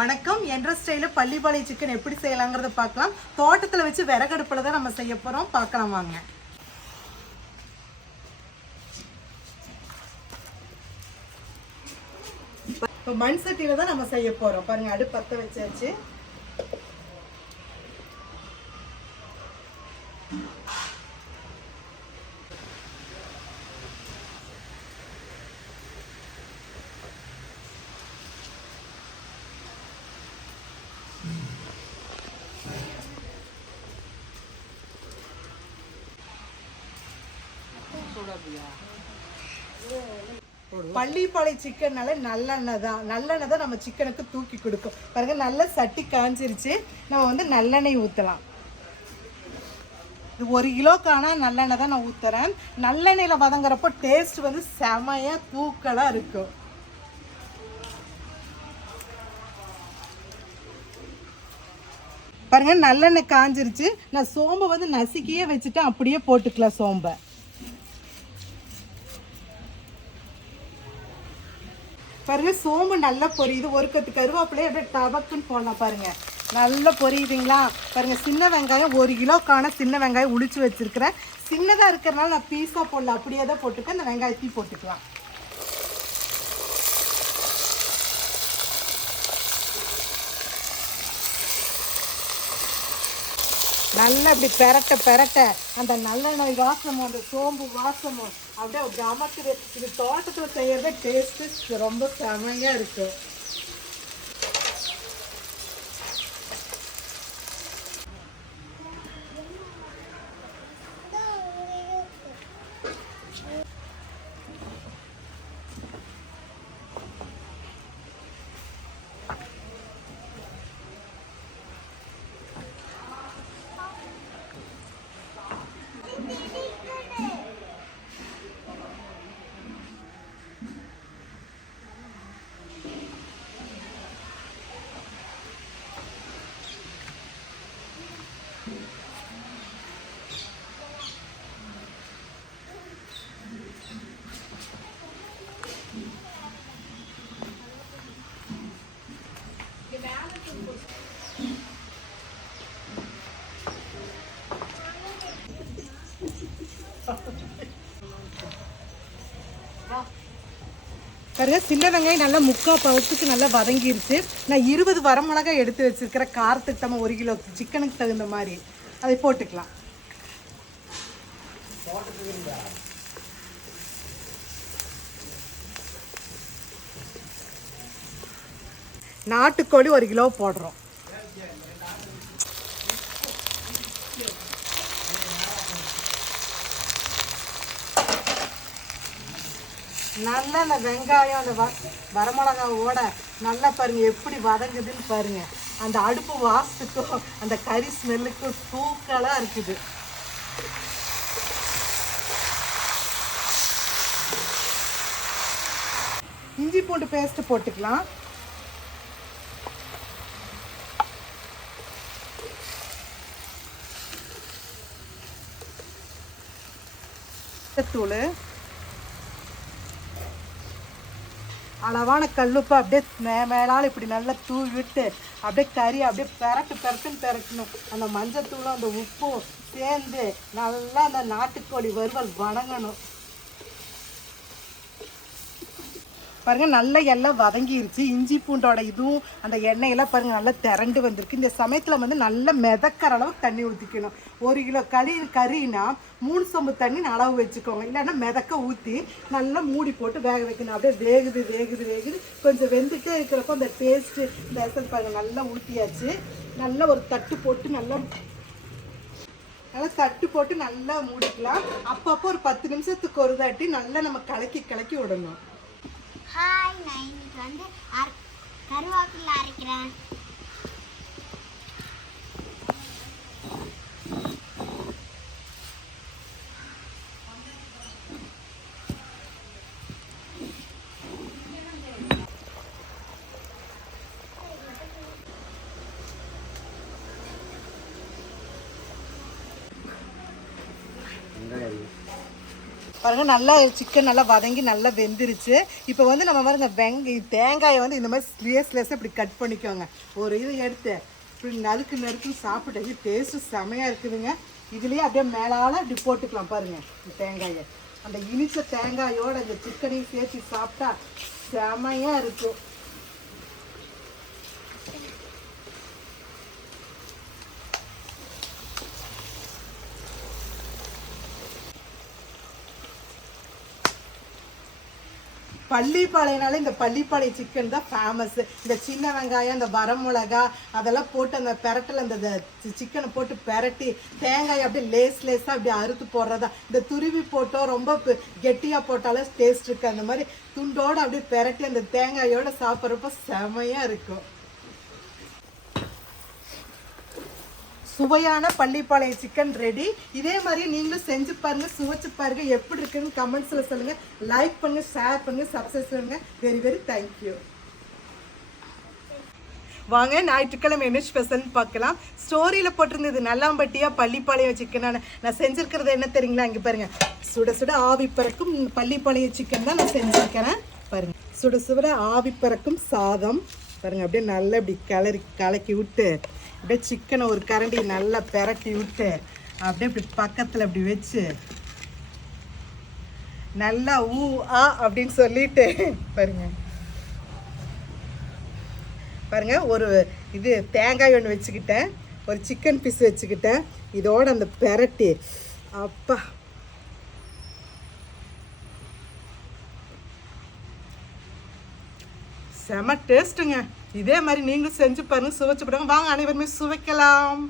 வணக்கம். என்ற ஸ்டைலில் பள்ளிப்பாளைய சிக்கன் எப்படி செய்யலாங்கிறத பார்க்கலாம். தோட்டத்தில் வச்சு விறகடுப்பில் தான் நம்ம செய்ய போகிறோம் பார்க்கலாம் வாங்க. இப்போ மண் சட்டியில் தான் நம்ம செய்ய போகிறோம் பாருங்க அடுப்பு பற்ற வச்சாச்சு. பள்ளிப்பாளை சிக்கன்னால நல்லெண்ணெய் தான். நல்லெண்ணெய் தான் நம்ம சிக்கனுக்கு தூக்கி கொடுக்கும். பாருங்க நல்ல சட்டி காஞ்சிருச்சு. நம்ம வந்து நல்லெண்ணெய் ஊற்றலாம் இது ஒரு கிலோக்கான நல்லெண்ணெய் தான் நான் ஊற்றுறேன் நல்லெண்ணெயில் வதங்குறப்போ டேஸ்ட் வந்து செமையாக தூக்கலாக இருக்கும். பாருங்க நல்லெண்ணெய் காஞ்சிருச்சு. நான் சோம்பை வந்து நசுக்கியே வச்சுட்டு அப்படியே போட்டுக்கலாம் சோம்பை. பாருங்க சோம்பு நல்லா பொரியுது. ஒரு கத்து கருவேப்பிலையே அப்படியே டபக்குன்னு போடலாம் பாருங்க. நல்லா பொரியுதுங்களா? பாருங்க சின்ன வெங்காயம் ஒரு கிலோக்கான சின்ன வெங்காயம் உளிச்சு வச்சிருக்கிறேன். சின்னதாக இருக்கிறனால நான் பீஸாக போடல அப்படியே தான் போட்டுக்க அந்த வெங்காயத்தையும் போட்டுக்கலாம். நல்லா இப்படி பெரட்ட பெரட்ட அந்த நல்லெண்ணெய் வாசமும் அந்த சோம்பு வாசமும் அப்படியே கமக்குது இது தோட்டத்தில் செய்யறதே டேஸ்ட்டு ரொம்ப செமையாக இருக்கும் பாருங்க சின்ன வெங்காயம் நல்லா முக்கால் பழத்துக்கு நல்லா வதங்கிருச்சு. நான் இருபது வரமிளகாய் எடுத்து வச்சிருக்கிற காரத்துக்கு தம்ம ஒரு கிலோ சிக்கனுக்கு தகுந்த மாதிரி. அதை போட்டுக்கலாம். நாட்டுக்கோழி ஒரு கிலோ போடுறோம். நல்லா அந்த வெங்காயம் அந்த வ வரமிளகாவோட நல்லா பாருங்க எப்படி வதங்குதுன்னு பாருங்க. அந்த அடுப்பு வாசத்துக்கும் அந்த கறி ஸ்மெல்லுக்கும் தூக்கலாக இருக்குது. இஞ்சி பூண்டு பேஸ்ட் போட்டுக்கலாம். தூள் அளவான கல்லுப்பு அப்படியே மே மேலால் இப்படி நல்லா தூவி விட்டு அப்படியே கறி அப்படியே பெரட்டு பெரட்டுன்னு பெரட்டணும் அந்த மஞ்சத்தூளும் அந்த உப்பும் சேர்ந்து நல்லா அந்த நாட்டுக்கோழி வறுவல் வணங்கணும். பாருங்க நல்லா எல்லாம் வதங்கிருச்சு. இஞ்சி பூண்டோட இதுவும் அந்த எண்ணெயெல்லாம் பாருங்க நல்லா திரண்டு வந்திருக்கு. இந்த சமயத்தில் வந்து நல்லா மிதக்கிற அளவுக்கு தண்ணி ஊற்றிக்கணும் ஒரு கிலோ களி கறினா மூணு சொம்பு தண்ணி அளவு வச்சுக்கோங்க. இல்லைன்னா மிதக்க ஊற்றி நல்லா மூடி போட்டு வேக வைக்கணும். அப்படியே வேகுது வேகுது வேகுது. கொஞ்சம் வெந்துட்டே இருக்கிறப்போ அந்த டேஸ்ட்டு இந்த எசல் பாருங்கள் நல்லா ஊற்றியாச்சு நல்லா ஒரு தட்டு போட்டு நல்லா நல்லா தட்டு போட்டு நல்லா மூடிக்கலாம். அப்பப்போ ஒரு பத்து நிமிஷத்துக்கு ஒரு தாட்டி நல்லா நம்ம கலக்கி கலக்கி விடணும். வந்து அரை கருவேப்பிலை அரைக்கிறேன். பாருங்கள் நல்லா சிக்கன் நல்லா வதங்கி நல்லா வெந்துருச்சு. இப்போ வந்து நம்ம பாருங்க வெங்க தேங்காயை வந்து இந்த மாதிரி ஸ்லேஸ் ஸ்லேஸாக இப்படி கட் பண்ணிக்கோங்க. ஒரு இது எடுத்து இப்படி நறுக்கு நறுக்கு சாப்பிட்டு இது டேஸ்ட்டு செமையாக இருக்குதுங்க. இதுலேயே அப்படியே மேலால் இப்படி போட்டுக்கலாம் பாருங்கள் தேங்காயை. அந்த இனிச்ச தேங்காயோட அந்த சிக்கனையும் சேர்த்து சாப்பிட்டா செமையாக இருக்கும். பள்ளிப்பாளையனால இந்த பள்ளிப்பாளைய சிக்கன் தான் ஃபேமஸ் இந்த சின்ன வெங்காயம் இந்த வரமிளகா அதெல்லாம் போட்டு அந்த பெரட்டில் அந்த சிக்கனை போட்டு பெரட்டி தேங்காய் அப்படியே லேஸ் லேஸாக அப்படியே அறுத்து போடுறதா. இந்த துருவி போட்டோ ரொம்ப கெட்டியாக போட்டாலும் டேஸ்ட் இருக்குது அந்த மாதிரி துண்டோடு அப்படியே பெரட்டி அந்த தேங்காயோடு சாப்பிட்றப்ப செமையாக இருக்கும். சுவையான பள்ளிப்பாளையம் சிக்கன் ரெடி இதே மாதிரி நீங்களும் செஞ்சு பாருங்கள் சுவைச்சு பாருங்கள் எப்படி இருக்குன்னு கமெண்ட்ஸில் சொல்லுங்கள் லைக் பண்ணுங்கள் ஷேர் பண்ணுங்கள் சப்ஸ்கிரைப் பண்ணுங்கள் வெரி வெரி தேங்க்யூ வாங்க ஞாயிற்றுக்கிழமை என்ன ஸ்பெஷல்னு பார்க்கலாம். ஸ்டோரியில் போட்டிருந்தது நல்லாம்பட்டியாக பள்ளிப்பாளையம் சிக்கனான நான் செஞ்சுருக்கிறது என்ன தெரியுங்களா? இங்கே பாருங்க. சுட சுட ஆவி பறக்கும் பள்ளிப்பாளையம் சிக்கன் தான் நான் செஞ்சுருக்கிறேன். பாருங்கள் சுட சுட ஆவி பறக்கும் சாதம். பாருங்கள் அப்படியே நல்லா இப்படி கிளறி கலக்கி விட்டு அப்படியே சிக்கனை ஒரு கரண்டி நல்லா பெரட்டி விட்டு அப்படியே இப்படி பக்கத்தில் இப்படி வச்சு நல்லா ஊ ஆ அப்படின்னு சொல்லிட்டு பாருங்க. பாருங்க ஒரு இது தேங்காய் ஒன்று வச்சுக்கிட்டேன் ஒரு சிக்கன் பீஸ் வச்சுக்கிட்டேன் இதோட அந்த பெரட்டி அப்பா. செம டேஸ்ட்டுங்க இதே மாதிரி நீங்களும் செஞ்சு பாருங்கள் சுவைச்சு பாருங்க. வாங்க அனைவருமே சுவைக்கலாம்.